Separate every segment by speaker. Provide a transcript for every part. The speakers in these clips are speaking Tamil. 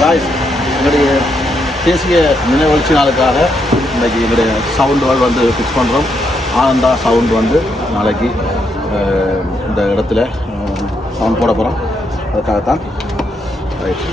Speaker 1: காய்ஸ் எங்களுடைய தேசிய நினைவழ்ச்சி நாளுக்காக இன்றைக்கி எங்களுடைய சவுண்டுகள் வந்து ஃபிக்ஸ் பண்ணுறோம் ஆனந்தா சவுண்ட் வந்து நாளைக்கு இந்த இடத்துல சவுண்ட் போட போகிறோம் அதுக்காகத்தான் ரைட்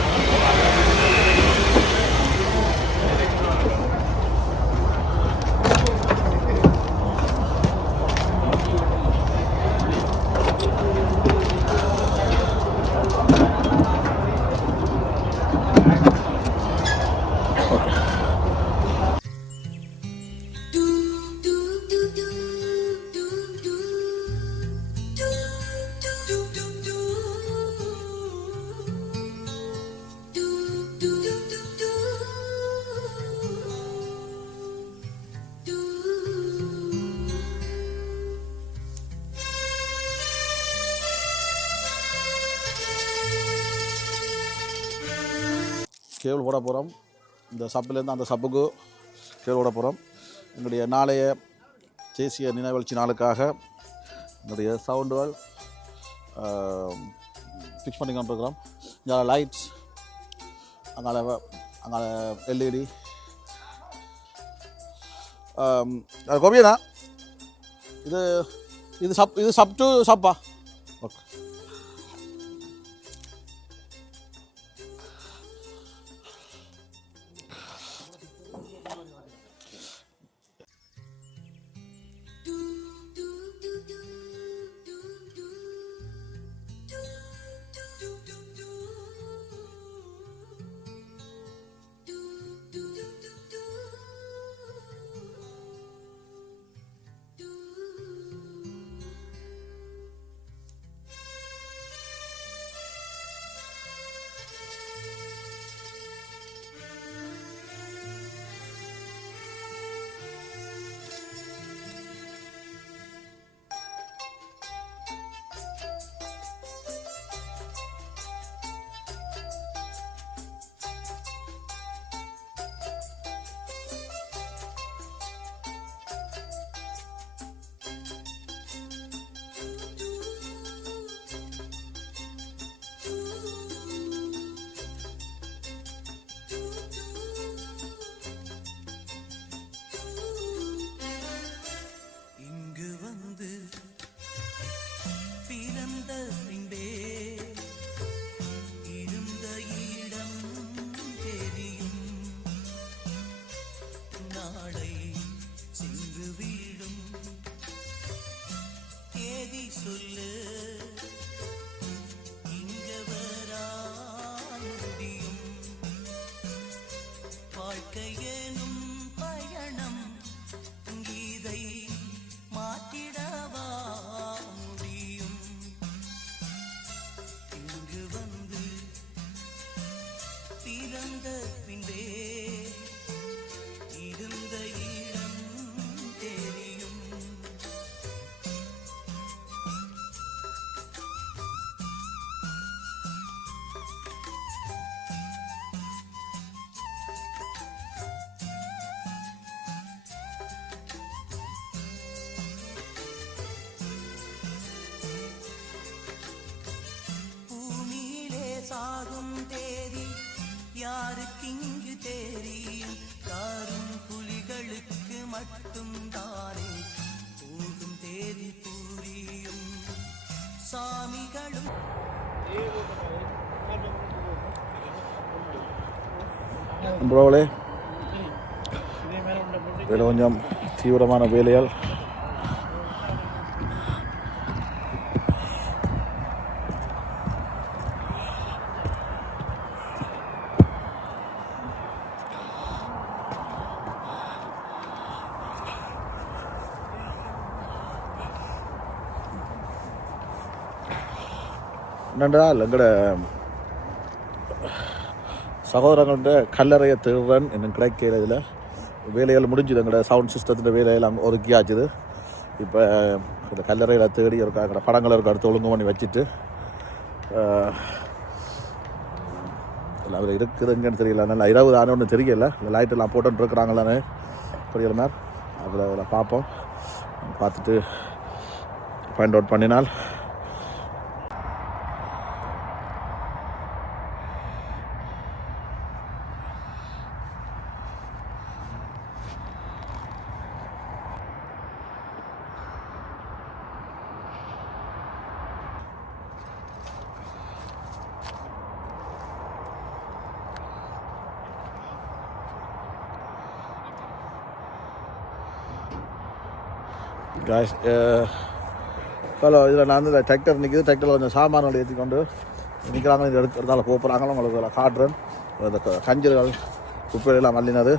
Speaker 1: கேபிள் போட போகிறோம் இந்த சப்புலேருந்து அந்த சப்புக்கு கேபிள் போட போகிறோம் என்னுடைய நாளைய தேசிய நினைவழ்ச்சி நாளுக்காக என்னுடைய சவுண்டுகள் ஃபிக்ஸ் பண்ணி கொண்டிருக்கிறோம் இங்கே லைட்ஸ் அங்கால அங்கால எல்இடி கோபியனா இது இது சப் இது சப் டு சப்பா? ஓகே
Speaker 2: சொல்லு. இங்க வரா வாழ்க்கையேனும் பயணம் கீதை மாற்றிடவா முடியும். இங்கு வந்து பிறந்த பின்பே சாமிகளும்
Speaker 1: ப்ரோவலே இதில் கொஞ்சம் தீவிரமான வேலையால் என்னண்டா எங்கட சகோதரங்கள்ட கல்லறையை திருடன் இன்னும் கிடைக்கிற இதில். வேலைகள் முடிஞ்சுது எங்களோட சவுண்ட் சிஸ்டத்தின் வேலையெல்லாம் ஒதுக்கியாச்சுது. இப்போ இந்த கல்லறையில் தேடி இருக்கா அங்கே படங்களை இருக்க அடுத்து ஒழுங்கு பண்ணி வச்சுட்டு அதில் இருக்குதுங்கன்னு தெரியல. நல்லா இரவு தானே ஒன்றும் தெரியல. இந்த லைட்டெல்லாம் போட்டுருக்குறாங்களான்னு புரியல மேம் அதில் அதில் பார்ப்போம். பார்த்துட்டு ஃபைண்ட் அவுட் பண்ணினால் ஹலோ eh, இதில் நான் வந்து டிராக்டர் நிற்கிது டிராக்டரில் கொஞ்சம் சாமான்கள் ஏற்றி கொண்டு நிற்கிறாங்க இது எடுத்து இருந்தாலும் கூப்பிட்றாங்களோ போகிறாங்களோ உங்களுக்கு காட்டுறேன். இந்த க- கஞ்சிர்கள் குப்பையெல்லாம் மல்லினது.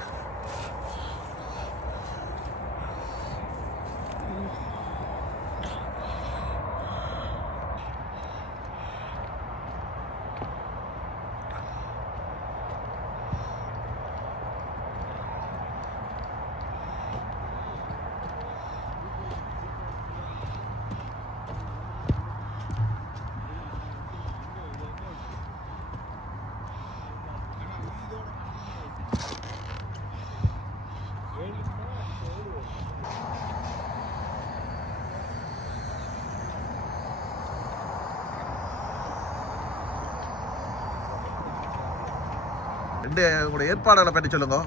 Speaker 1: இந்த உங்களுடைய ஏற்பாடுகளை பற்றி சொல்லுங்க.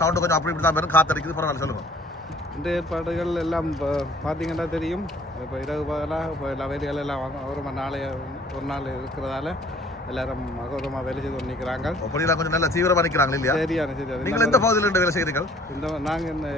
Speaker 1: சவுண்டு கொஞ்சம் அப்படி இப்படி தான் வரும் காத்தடிக்குது பரவாயில்ல சொல்லுங்க.
Speaker 3: இந்த ஏற்பாடுகள் எல்லாம் இப்போ பார்த்தீங்கன்னா தெரியும். இப்போ இரவு பகலாக இப்போ எல்லா வேலைகள் எல்லாம் ஒரு நாளைய ஒரு நாள் இருக்கிறதால. எல்லாரும் அகோரமாக வேலை செய்து நிற்கிறாங்க
Speaker 1: அப்படிலாம் கொஞ்சம் நல்லா தீவிரமாக நிற்கிறாங்க இல்லையா?
Speaker 3: சரியான சரி அது
Speaker 1: நீங்கள் எந்த பகுதியில் இருந்து வேலை செய்கிறீர்கள்?
Speaker 3: இந்த நாங்கள் இந்த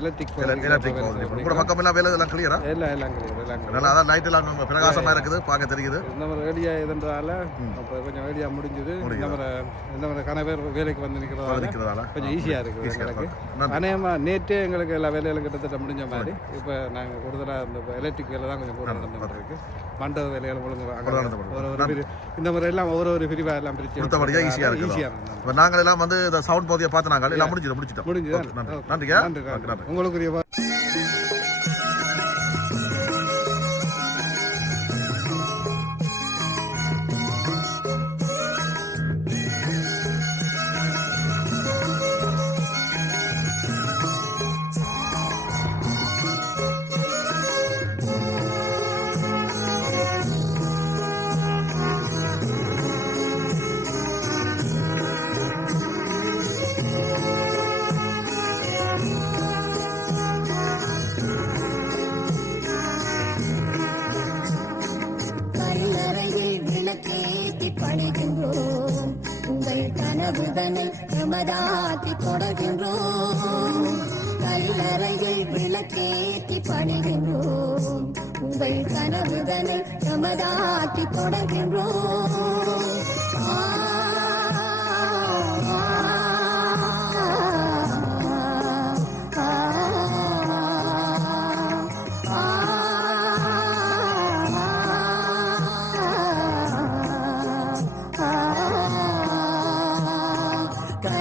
Speaker 3: எலக்ட்ரிக்
Speaker 1: எலக்ட்ரிக் உங்களோட பக்கம் எல்லாம் வேலை எல்லாம் கிளியரா
Speaker 3: எல்லாம் எல்லாம் கிடையாது எல்லாம்
Speaker 1: நல்லா அதான் லைட் எல்லாம் ரொம்ப பிரகாசமா இருக்குது பார்க்க தெரியுது.
Speaker 3: இந்த மாதிரி வேலையாக இருந்ததால இப்போ கொஞ்சம் வேலையாக முடிஞ்சுது. இந்த மாதிரி இந்த மாதிரி கன பேர் வேலைக்கு வந்து நிற்கிறதால கொஞ்சம் ஈஸியாக இருக்குது
Speaker 1: Easy-ஆ
Speaker 3: எங்களுக்கு
Speaker 1: இருக்கு. நன்றி.
Speaker 3: அநேகமாக நேற்றே எங்களுக்கு எல்லா வேலைகளும் கிட்டத்தட்ட முடிஞ்ச மாதிரி. இப்போ நாங்கள் கூடுதலாக இந்த எலக்ட்ரிக் வேலை தான் கொஞ்சம் கூட நடந்துட்டு இருக்கு. மண்டப வேலைகள் ஒழுங்கு இந்த முறை எல்லாம் ஒரு ஒரு பிரிவாக எல்லாம் பிரிச்சு
Speaker 1: கொடுத்தபடியா ஈஸியா இருக்கு
Speaker 3: ஈஸியாக
Speaker 1: இப்போ நாங்கள் எல்லாம் வந்து இந்த சவுண்ட் பகுதியை பார்த்து நாங்கள் எல்லாம் முடிஞ்சிடும் முடிச்சிட்டோம்
Speaker 3: முடிஞ்சுது.
Speaker 1: Okay, நன்றி.
Speaker 3: நன்றி.
Speaker 1: Okay,
Speaker 4: அதனை எமதாட்டி தொடர்கின்றோம் கல்லறையில் விளக்கேற்றி பணிகின்றோம். உங்கள் கனவுதனை எமதாட்டி தொடர்கின்றோம்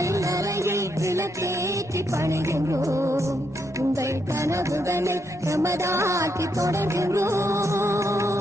Speaker 4: கல்லறையில் விளக்கேற்றி பணிகின்றோம். உங்கள் கனவுகளை நமதாக்கி தொடர்கின்றோம்.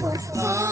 Speaker 4: 我说